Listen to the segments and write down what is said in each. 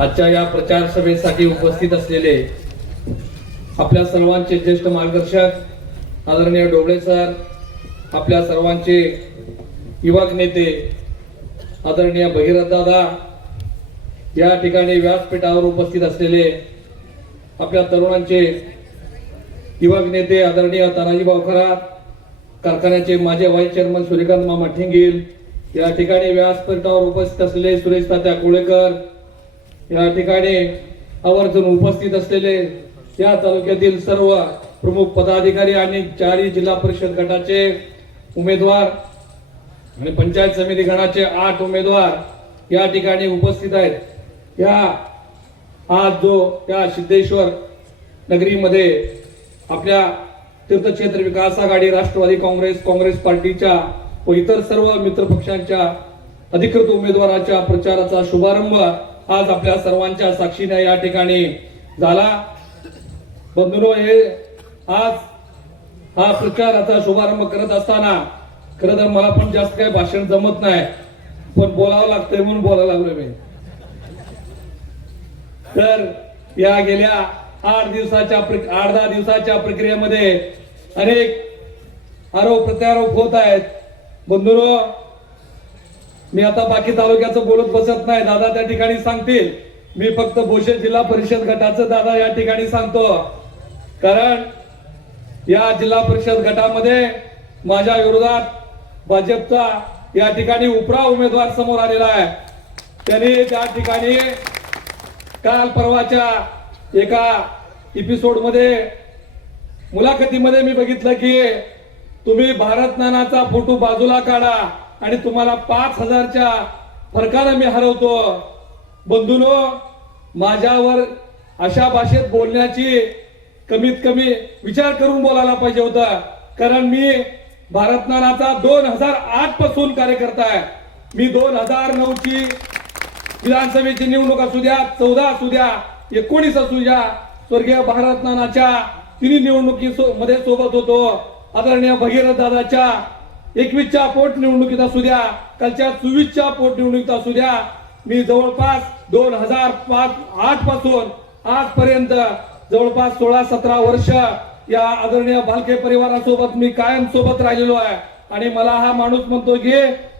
आजच्या या प्रचार सभेसाठी उपस्थित असलेले आपल्या सर्वांचे ज्येष्ठ मार्गदर्शक आदरणीय डोबळे सर, आपल्या सर्वांचे युवक नेते आदरणीय भगीरथ दादा, या ठिकाणी व्यासपीठावर उपस्थित असलेले आपल्या तरुणांचे युवक नेते आदरणीय तानाजी भाऊ खरात, कारखान्याचे माजी व्हाईस चेअरमन सूर्यकांत मामा ठिंगील, या ठिकाणी व्यासपीठावर उपस्थित असलेले सुरेश तात्या कोळेकर, या ठिकाणी आवर्जून उपस्थित असलेले या तालुक्यातील सर्व प्रमुख पदाधिकारी आणि 4 जिल्हा परिषद गटाचे उमेदवार आणि पंचायत समिती गणाचे 8 उमेदवार या ठिकाणी उपस्थित आहेत। या आज जो त्या सिद्धेश्वर नगरीमध्ये आपल्या तीर्थक्षेत्र विकास आघाडी, राष्ट्रवादी काँग्रेस पार्टीच्या व इतर सर्व मित्र पक्षांच्या अधिकृत उमेदवाराच्या प्रचाराचा शुभारंभ आज आपल्या सर्वांच्या साक्षीने या ठिकाणी झाला। बंधूंनो, हे आज हा प्रचाराचा शुभारंभ करत असताना खरं तर मला पण जास्त काही भाषण जमत नाही, पण बोलावं लागतंय म्हणून बोलायला लागलोय मी। तर या गेल्या 8-10 दिवसाच्या प्रक्रियेमध्ये अनेक आरोप प्रत्यारोप होत आहेत। बंधूंनो, मी आता बाकी तालुक्याचं बोलत बसत नाही, दादा त्या ठिकाणी सांगतील। मी फक्त भोसे जिल्हा परिषद गटाचं दादा या ठिकाणी सांगतो, कारण या जिल्हा परिषद गटामध्ये माझ्या विरोधात भाजपचा या ठिकाणी उपरा उमेदवार समोर आलेला आहे। त्यांनी त्या ठिकाणी काल परवाच्या एका एपिसोड मध्ये मुलाखतीमध्ये मी बघितलं की तुम्ही भारत नानाचा फोटो बाजूला काढा आणि तुम्हाला 5,000च्या फरकाने मी हरवतो। बंधूंनो, माझ्यावर अशा भाषेत बोलण्याची कमीत कमी विचार करून बोलायला पाहिजे होता, कारण मी भारत नानाचा 2008 पासून कार्यकर्ता आहे। मी 2009 ची विधानसभेची निवडणूक असू द्या, 14 असू द्या, 19 असू द्या, स्वर्गीय भारत नानाच्या 3 निवडणुकीमध्ये सोबत होतो। आदरणीय भगीरथ दादाच्या 21च्या पोटनिवडणुकीत असू द्या, कालच्या 24च्या पोटनिवडणुकीत असू द्या, मी जवळपास 2008 पासून आजपर्यंत जवळपास 16-17 वर्ष या आदरणीय भालके परिवारासोबत मी कायम सोबत राहिलेलो आहे। आणि मला हा माणूस म्हणतो की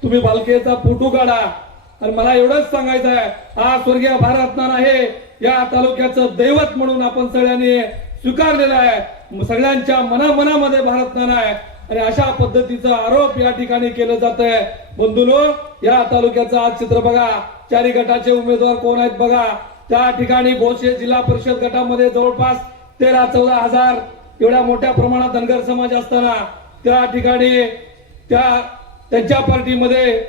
तुम्ही भालकेचा फोटो काढा, आणि मला एवढंच सांगायचं आहे, हा स्वर्गीय भारत नाना हे या तालुक्याचं दैवत म्हणून आपण सगळ्यांनी स्वीकारलेलं आहे। सगळ्यांच्या मनामध्ये भारत नाना आहे, आणि अशा पद्धतीचा आरोप या ठिकाणी केलं जात आहे। बंधूंनो, या तालुक्याचं आज चित्र बघा, 4 गटाचे उमेदवार कोण आहेत बघा। त्या ठिकाणी भोसे जिल्हा परिषद गटामध्ये जवळपास 13-14 हजार एवढ्या मोठ्या प्रमाणात धनगर समाज असताना त्या ठिकाणी त्यांच्या पार्टीमध्ये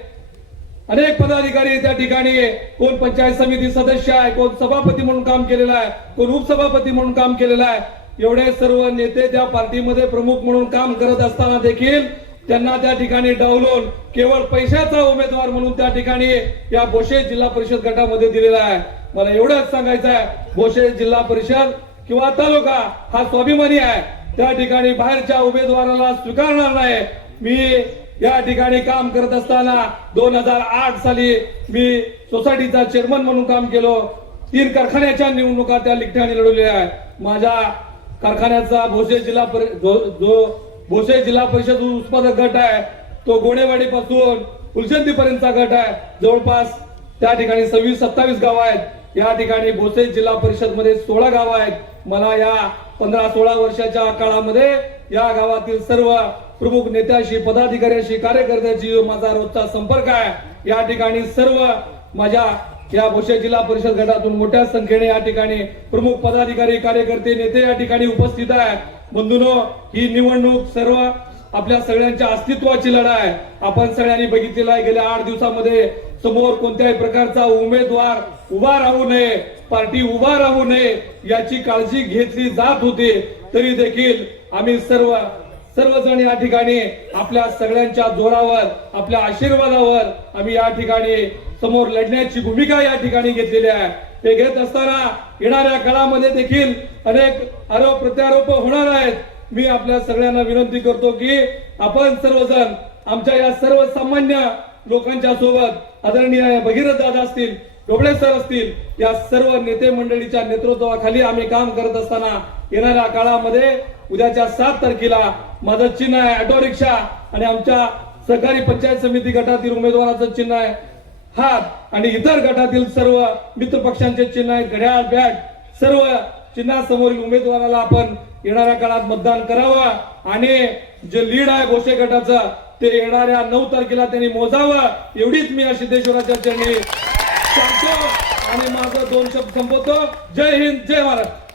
अनेक पदाधिकारी त्या ठिकाणी कोण पंचायत समिती सदस्य आहे, कोण सभापती म्हणून काम केलेलं आहे, कोण उपसभापती म्हणून काम केलेलं आहे। एवढे सर्व नेते त्या पार्टीमध्ये प्रमुख म्हणून काम करत असताना देखील त्यांना त्या ठिकाणी डावलून केवळ पैशाचा उमेदवार म्हणून त्या ठिकाणी या भोसे जिल्हा परिषद गटामध्ये दिलेला आहे। मला एवढंच सांगायचं आहे, भोसे जिल्हा परिषद किंवा तालुका हा स्वाभिमानी आहे, त्या ठिकाणी बाहेरच्या उमेदवाराला स्वीकारणार नाही। मी या ठिकाणी काम करत असताना 2008 साली मी सोसायटीचा चेअरमन म्हणून काम केलो। 3 कारखान्याच्या निवडणुका त्या ठिकाणी लढवल्या आहे। माझ्या कारखान्याचा भोसे जिल्हा परिषद उत्पादक गट आहे, तो गोणेवाडी पासून फुलचंदी पर्यंतचा गट आहे। जवळपास त्या ठिकाणी 26-27 गाव आहेत। या ठिकाणी भोसे जिल्हा परिषद मध्ये 16 गाव आहेत। मला या 15-16 वर्षाच्या काळामध्ये या गावातील सर्व प्रमुख नेत्याशी, पदाधिकाऱ्यांशी, कार्यकर्त्यांशी माझा रोजचा संपर्क आहे। या ठिकाणी सर्व माझ्या या भोसे जिल्हा परिषद गटातून मोठ्या संख्येने या ठिकाणी प्रमुख पदाधिकारी, कार्यकर्ते, नेते या ठिकाणी उपस्थित आहे। बंधूंनो, ही निवडणूक सर्व आपल्या सगळ्यांच्या अस्तित्वाची लढाई आहे। आपण सगळ्यांनी बघितलेला आहे, गेल्या 8 दिवसामध्ये समोर कोणत्याही प्रकारचा उमेदवार उभा राहू नये, पार्टी उभा राहू नये याची काळजी घेतली जात होती। तरी देखील आम्ही सर्वजण या ठिकाणी आपल्या सगळ्यांच्या जोरावर, आपल्या आशीर्वादावर आम्ही या ठिकाणी समोर लढण्याची भूमिका या ठिकाणी घेतलेली आहे। हे घेत असताना येणाऱ्या काळामध्ये देखील अनेक आरोप प्रत्यारोप होणार आहेत। मी आपल्या सगळ्यांना विनंती करतो की आपण सर्वजण आमच्या या सर्वसामान्य लोकांच्या सोबत आदरणीय भगीरथ दादा असतील, ढोबळे सर असतील, या सर्व नेते मंडळीच्या नेतृत्वाखाली आम्ही काम करत असताना येणाऱ्या काळामध्ये उद्याच्या 7 तारखेला माझं चिन्ह आहे ऑटो रिक्षा आणि आमच्या सहकारी पंचायत समिती गटातील उमेदवाराचं चिन्ह आहे हात आणि इतर गटातील सर्व मित्र पक्षांचे चिन्ह आहेत घड्याळ बॅट, सर्व चिन्हासमोरील उमेदवाराला आपण येणाऱ्या काळात मतदान करावं आणि जे लीड आहे भोसे गटाचं ते येणाऱ्या 9 तारखेला त्यांनी मोजावं, एवढीच मी या सिद्धेश्वराच्या चरणी सांगतो आणि माझं 2 शब्द संपवतो. जय हिंद, जय महाराष्ट्र.